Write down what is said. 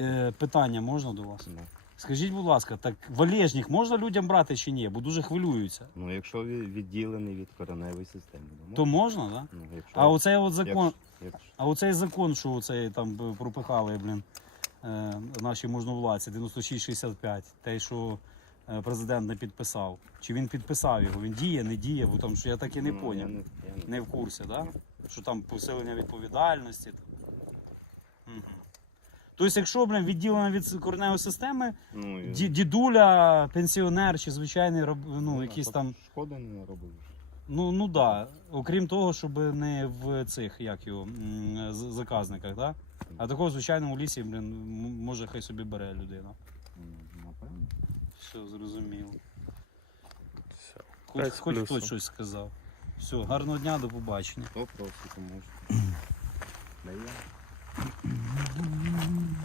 Е, питання можна до вас? Ну. Скажіть, будь ласка, так валежник можна людям брати чи ні? Бо дуже хвилюються. Ну, якщо він відділений від кореневої системи, то То можна. так? Да? Ну, якщо, А оцей от закон, якщо, якщо, а оцей закон, що оцей там е, пропихали, блін, е, наші можновладці, 9665, те, що е, президент не підписав. Чи він підписав його? Він діє, не діє, бо там що я так і не ну, поняв. я не, я Не в курсі, так? Да? Що там посилення відповідальності. Угу. Тобто, якщо блін, відділено від кореневої системи, Ну, і- ді- дідуля, пенсіонер чи звичайний роб- ну, ну, якийсь там. Шкоди не робиш. Ну, ну да. Окрім того, щоб не в цих, як його, м, з- заказниках, да? А такого в звичайному лісі, блін, м- може хай собі бере людина. Ну, Напевно. Все, зрозуміло. Все. Хоч, П'ять з хоч плюсом. хтось щось сказав. Все, гарного дня, до побачення. Хто просить, то може. Да я.